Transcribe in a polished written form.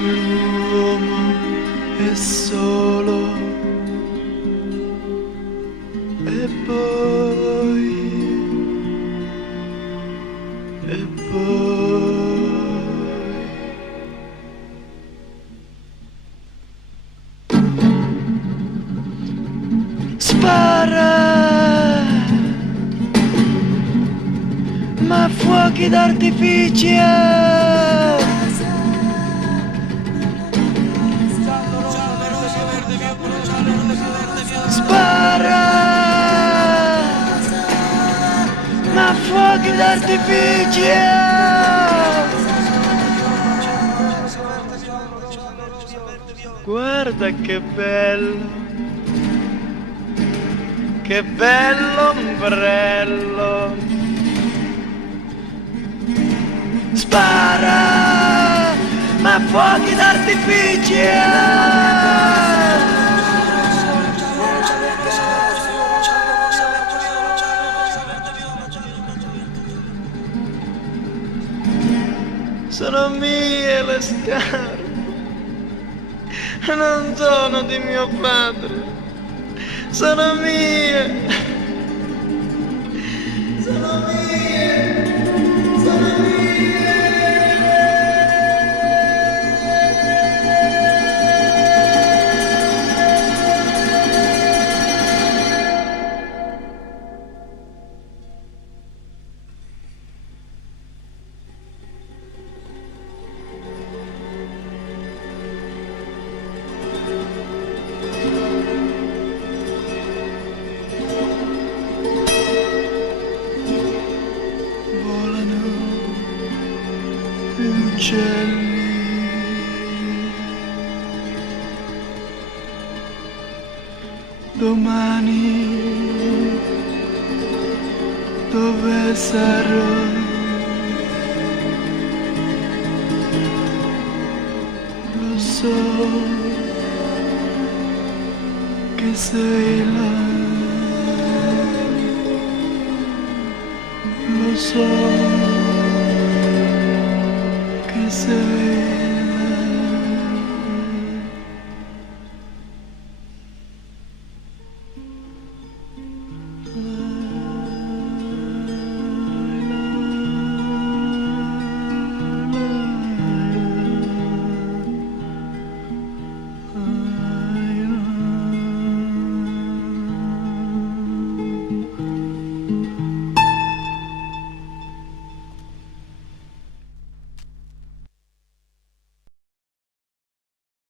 l'uomo è solo e poi spara, ma fuochi d'artificio. Spara, ma fuochi d'artificio. Guarda che bello ombrello. Spara, ma fuochi d'artificio. Sono mie le scarpe, non sono di mio padre, sono mie, sono mie, sono mie. Uccelli, domani dove sarò? Lo so che sei là, lo so. Say